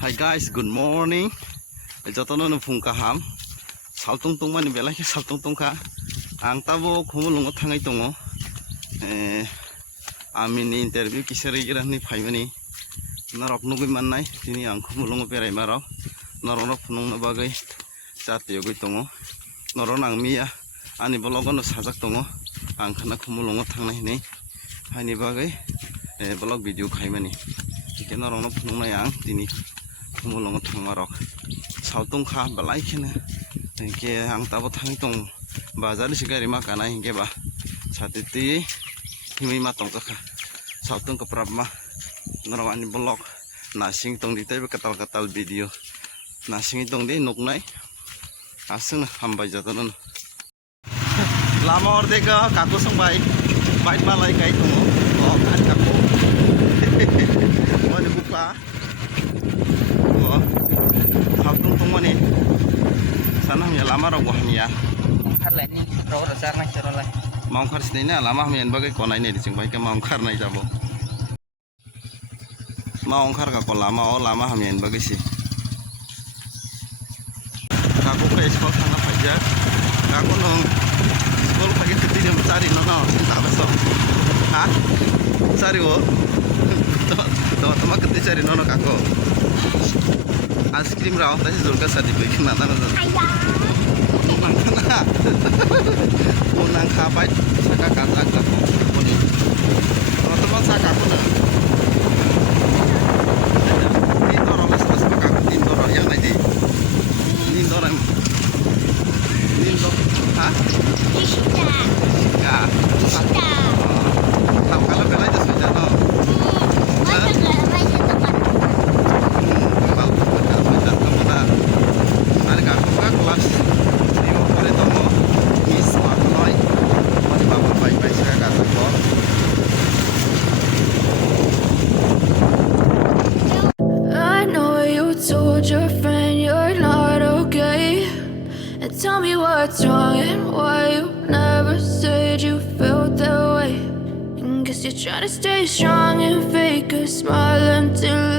Hi guys, good morning. Jotono no phung kaham. Saltung tung mani belai ke saltung tung ka. Ang tabo khumulwngo thangai tongo. Amini interview kisari girani phaimani. Norok nugui mannai tini ang khumulwngo berai marau. Norok phunung no bagai jatiyo gui tongo. Norok nang miya ani blogo no sajak tongo. Ang khana khumulwngo thangnai nei. Haini bagai blog video khaimani. Kena norok no phunung nai ang tini khumulwngo thangmarok. Saltung kha balai khene ke ang tabo thangi tong bazar si gari ma kana hingke ba satiti himi ma tong ka saltung ka prabma norok blog nasing tong ditai be katal video nasing tong di nuknai asung hambai jatonon lama orde ka kaku songbai bait malai kai tongo oh kan kaku mane buka oh saltung tong mane sana ya lama rok wahnya khar lại ni ro ro sar nai choro lai mau khar sini na lama men bagai konai ne dicing bai ke mau khar nai jabo mau khar ka ko lama o lama men bagai si kaku ke sekolah sana aja kaku nong sekolah pagi ketika mencari nono tak besok ha cari wo teman-teman ketika cari nono kaku ice cream Rao तसे जुलका सादी बैके नाना नाना नाना उनां खाबाय साका गाजाक जाको कोनि रतमा साका कोना नि दरम सस साका नि दरम yang नायदि नि दरम नि दो ha ka ka tahu kalau belai itu sudah no your friend you're not okay, and tell me what's wrong and why you never said you felt that way. And guess you're trying to stay strong and fake a smile until